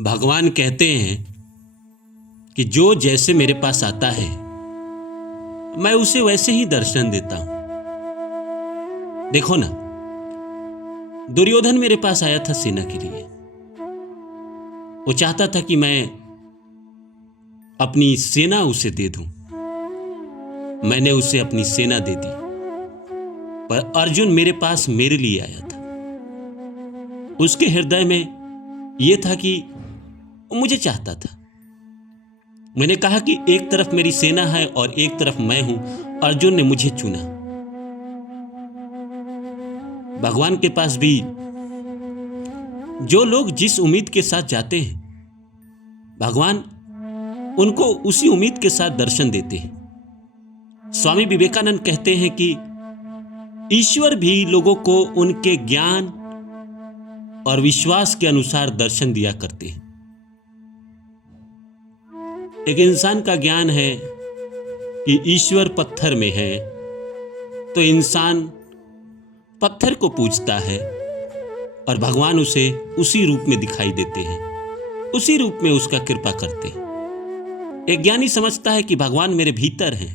भगवान कहते हैं कि जो जैसे मेरे पास आता है मैं उसे वैसे ही दर्शन देता हूं। देखो ना, दुर्योधन मेरे पास आया था सेना के लिए। वो चाहता था कि मैं अपनी सेना उसे दे दूं। मैंने उसे अपनी सेना दे दी, पर अर्जुन मेरे पास मेरे लिए आया था। उसके हृदय में यह था कि वो मुझे चाहता था। मैंने कहा कि एक तरफ मेरी सेना है और एक तरफ मैं हूं। अर्जुन ने मुझे चुना। भगवान के पास भी जो लोग जिस उम्मीद के साथ जाते हैं, भगवान उनको उसी उम्मीद के साथ दर्शन देते हैं। स्वामी विवेकानंद कहते हैं कि ईश्वर भी लोगों को उनके ज्ञान और विश्वास के अनुसार दर्शन दिया करते हैं। एक इंसान का ज्ञान है कि ईश्वर पत्थर में है, तो इंसान पत्थर को पूजता है और भगवान उसे उसी रूप में दिखाई देते हैं, उसी रूप में उसका कृपा करते हैं। एक ज्ञानी समझता है कि भगवान मेरे भीतर हैं,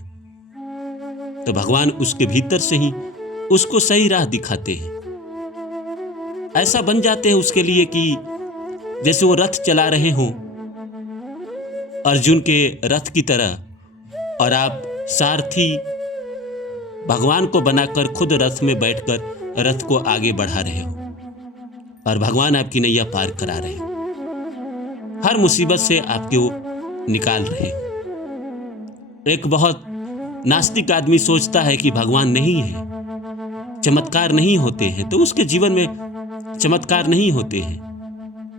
तो भगवान उसके भीतर से ही उसको सही राह दिखाते हैं। ऐसा बन जाते हैं उसके लिए कि जैसे वो रथ चला रहे हों, अर्जुन के रथ की तरह, और आप सारथी भगवान को बनाकर खुद रथ में बैठकर रथ को आगे बढ़ा रहे हो और भगवान आपकी नैया पार करा रहे हो, हर मुसीबत से आपको निकाल रहे हो। एक बहुत नास्तिक आदमी सोचता है कि भगवान नहीं है, चमत्कार नहीं होते हैं, तो उसके जीवन में चमत्कार नहीं होते हैं,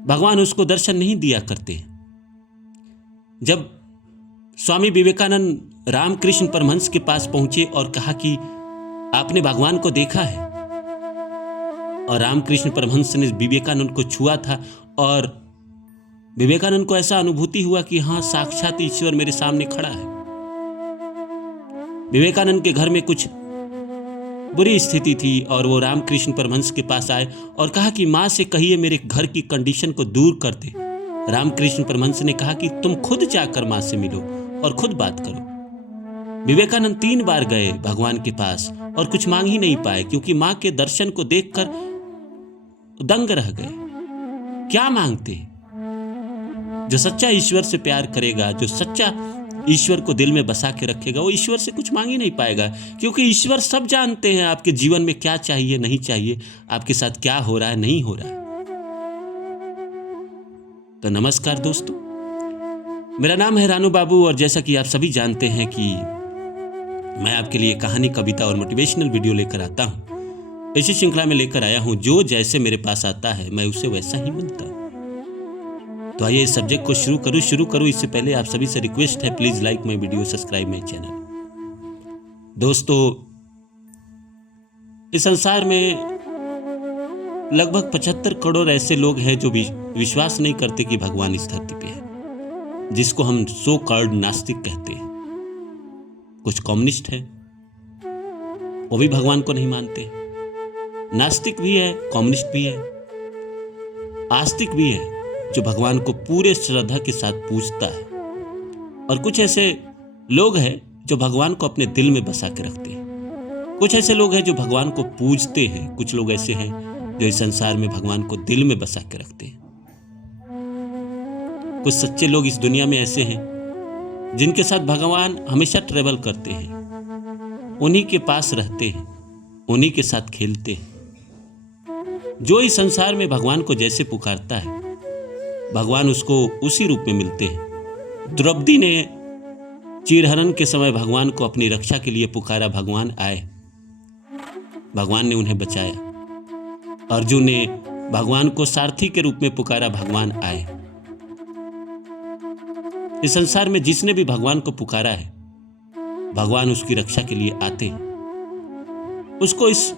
भगवान उसको दर्शन नहीं दिया करते। जब स्वामी विवेकानंद रामकृष्ण परमहंस के पास पहुंचे और कहा कि आपने भगवान को देखा है, और रामकृष्ण परमहंस ने विवेकानंद को छुआ था और विवेकानंद को ऐसा अनुभूति हुआ कि हां, साक्षात ईश्वर मेरे सामने खड़ा है। विवेकानंद के घर में कुछ बुरी स्थिति थी और वो रामकृष्ण परमहंस के पास आए और कहा कि मां से कहिए मेरे घर की कंडीशन को दूर कर दे। रामकृष्ण परमहंस ने कहा कि तुम खुद जाकर मां से मिलो और खुद बात करो। विवेकानंद 3 बार गए भगवान के पास और कुछ मांग ही नहीं पाए, क्योंकि मां के दर्शन को देखकर दंग रह गए। क्या मांगते? जो सच्चा ईश्वर से प्यार करेगा, जो सच्चा ईश्वर को दिल में बसा के रखेगा, वो ईश्वर से कुछ मांग ही नहीं पाएगा, क्योंकि ईश्वर सब जानते हैं आपके जीवन में क्या चाहिए, नहीं चाहिए, आपके साथ क्या हो रहा है, नहीं हो रहा है। तो नमस्कार दोस्तों, मेरा नाम है रानू बाबू और जैसा कि आप सभी जानते हैं कि मैं आपके लिए कहानी, कविता और मोटिवेशनल वीडियो लेकर आता हूं। इसी श्रृंखला में लेकर आया हूं, जो जैसे मेरे पास आता है मैं उसे वैसा ही मिलता हूं। तो आइए इस सब्जेक्ट को शुरू करूं। इससे पहले आप सभी से रिक्वेस्ट है, please like my video, subscribe my channel. दोस्तों, इस संसार में लगभग 75 करोड़ ऐसे लोग हैं जो विश्वास नहीं करते कि भगवान इस धरती पे है, जिसको हम सो कॉल्ड नास्तिक कहते हैं। कुछ कम्युनिस्ट है, वो भी भगवान को नहीं मानते। नास्तिक भी है, कम्युनिस्ट भी है, आस्तिक भी है, जो भगवान को पूरे श्रद्धा के साथ पूजता है। और कुछ ऐसे लोग हैं जो भगवान को अपने दिल में बसा के रखते हैं। कुछ ऐसे लोग हैं जो भगवान को पूजते हैं। कुछ लोग ऐसे हैं जो इस संसार में भगवान को दिल में बसा के रखते हैं। कुछ सच्चे लोग इस दुनिया में ऐसे हैं जिनके साथ भगवान हमेशा ट्रेवल करते हैं, उन्हीं के पास रहते हैं, उन्हीं के साथ खेलते हैं। जो इस संसार में भगवान को जैसे पुकारता है, भगवान उसको उसी रूप में मिलते हैं। द्रौपदी ने चीरहरण के समय भगवान को अपनी रक्षा के लिए पुकारा, भगवान आए, भगवान ने उन्हें बचाया। अर्जुन ने भगवान को सारथी के रूप में पुकारा, भगवान आए। इस संसार में जिसने भी भगवान को पुकारा है, भगवान उसकी रक्षा के लिए आते हैं, उसको इस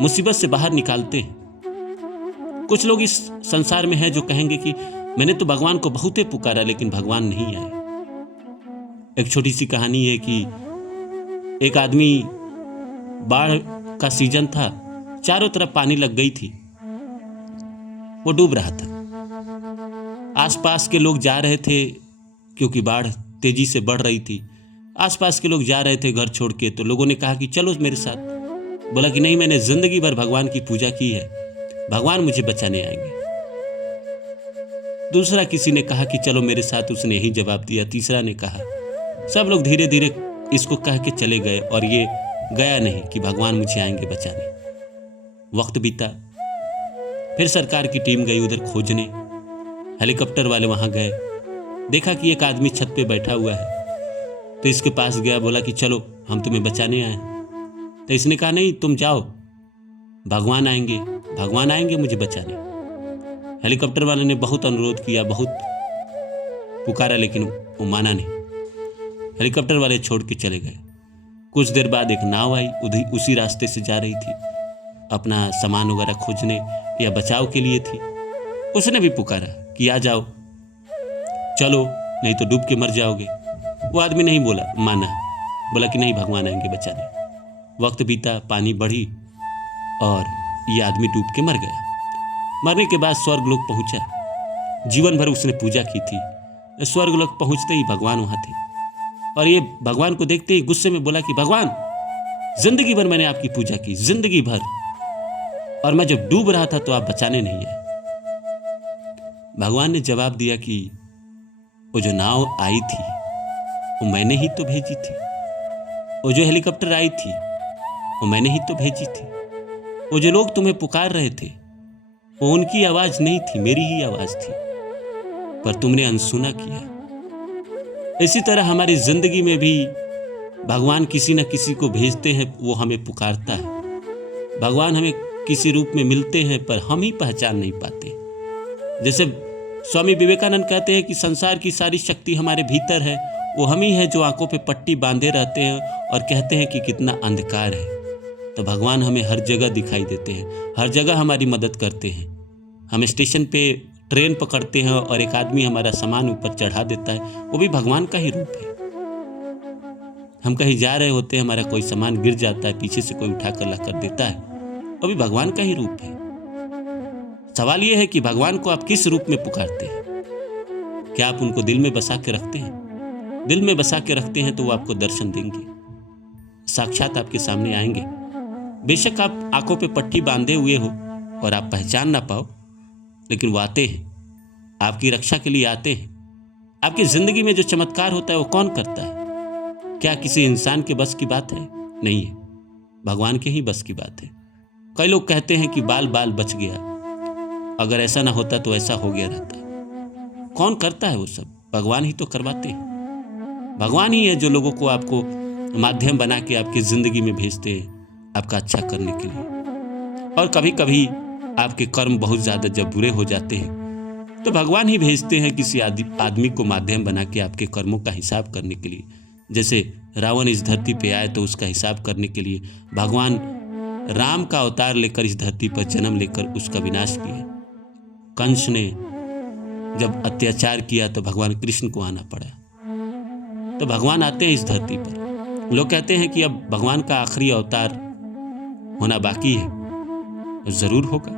मुसीबत से बाहर निकालते हैं। कुछ लोग इस संसार में हैं जो कहेंगे कि मैंने तो भगवान को बहुत ही पुकारा लेकिन भगवान नहीं आए। एक छोटी सी कहानी है कि एक आदमी, बाढ़ का सीजन था, चारों तरफ पानी लग गई थी, वो डूब रहा था। आसपास के लोग जा रहे थे, क्योंकि बाढ़ तेजी से बढ़ रही थी। आसपास के लोग जा रहे थे घर छोड़ के, तो लोगों ने कहा कि चलो मेरे साथ। बोला कि नहीं, मैंने जिंदगी भर भगवान की पूजा की है, भगवान मुझे बचाने आएंगे। दूसरा किसी ने कहा कि चलो मेरे साथ, उसने यही जवाब दिया। तीसरा ने कहा। सब लोग धीरे धीरे इसको कह के चले गए, और ये गया नहीं कि भगवान मुझे आएंगे बचाने। वक्त बीता, फिर सरकार की टीम गई उधर खोजने। हेलीकॉप्टर वाले वहां गए, देखा कि एक आदमी छत पे बैठा हुआ है, तो इसके पास गया, बोला कि चलो हम तुम्हें बचाने आए हैं। तो इसने कहा नहीं, तुम जाओ, भगवान आएंगे, भगवान आएंगे मुझे बचाने। हेलीकॉप्टर वाले ने बहुत अनुरोध किया, बहुत पुकारा, लेकिन वो माना नहीं। हेलीकॉप्टर वाले छोड़ के चले गए। कुछ देर बाद एक नाव आई, उसी रास्ते से जा रही थी, अपना सामान वगैरह खोजने या बचाव के लिए थी। उसने भी पुकारा कि आ जाओ, चलो, नहीं तो डूब के मर जाओगे। वो आदमी नहीं बोला, माना, बोला कि नहीं, भगवान आएंगे बचाने। वक्त बीता, पानी बढ़ी, और ये आदमी डूब के मर गया। मरने के बाद स्वर्गलोक पहुंचा। जीवन भर उसने पूजा की थी। स्वर्गलोक पहुंचते ही भगवान वहां थे, और ये भगवान को देखते ही गुस्से में बोला कि भगवान, जिंदगी भर मैंने आपकी पूजा की, जिंदगी भर, और मैं जब डूब रहा था तो आप बचाने नहीं आए। भगवान ने जवाब दिया कि वो जो नाव आई थी वो मैंने ही तो भेजी थी, वो जो हेलीकॉप्टर आई थी वो मैंने ही तो भेजी थी, वो जो लोग तुम्हें पुकार रहे थे वो उनकी आवाज नहीं थी, मेरी ही आवाज थी, पर तुमने अनसुना किया। इसी तरह हमारी जिंदगी में भी भगवान किसी न किसी को भेजते हैं, वो हमें पुकारता है। भगवान हमें किसी रूप में मिलते हैं, पर हम ही पहचान नहीं पाते। जैसे स्वामी विवेकानंद कहते हैं कि संसार की सारी शक्ति हमारे भीतर है, वो हम ही है जो आंखों पे पट्टी बांधे रहते हैं और कहते हैं कि कितना अंधकार है। तो भगवान हमें हर जगह दिखाई देते हैं, हर जगह हमारी मदद करते हैं। हम स्टेशन पे ट्रेन पकड़ते हैं और एक आदमी हमारा सामान ऊपर चढ़ा देता है, वो भी भगवान का ही रूप है। हम कहीं जा रहे होते हैं, हमारा कोई सामान गिर जाता है, पीछे से कोई उठा कर ला कर देता है, वो भी भगवान का ही रूप है। सवाल यह है कि भगवान को आप किस रूप में पुकारते हैं? क्या आप उनको दिल में बसा के रखते हैं? दिल में बसा के रखते हैं तो वो आपको दर्शन देंगे, साक्षात आपके सामने आएंगे। बेशक आप आंखों पे पट्टी बांधे हुए हो और आप पहचान ना पाओ, लेकिन वो आते हैं, आपकी रक्षा के लिए आते हैं। आपकी जिंदगी में जो चमत्कार होता है वो कौन करता है? क्या किसी इंसान के बस की बात है? नहीं है, भगवान के ही बस की बात है। कई लोग कहते हैं कि बाल बाल बच गया, अगर ऐसा ना होता तो ऐसा हो गया रहता। कौन करता है वो सब? भगवान ही तो करवाते हैं। भगवान ही है जो लोगों को आपको माध्यम बना के आपकी जिंदगी में भेजते हैं आपका अच्छा करने के लिए। और कभी कभी आपके कर्म बहुत ज्यादा जब बुरे हो जाते हैं तो भगवान ही भेजते हैं किसी आदमी को माध्यम बना के आपके कर्मों का हिसाब करने के लिए। जैसे रावण इस धरती पे आए तो उसका हिसाब करने के लिए भगवान राम का अवतार लेकर इस धरती पर जन्म लेकर उसका विनाश किया। कंस ने जब अत्याचार किया तो भगवान कृष्ण को आना पड़ा। तो भगवान आते हैं इस धरती पर। लोग कहते हैं कि अब भगवान का आखिरी अवतार होना बाकी है, जरूर होगा।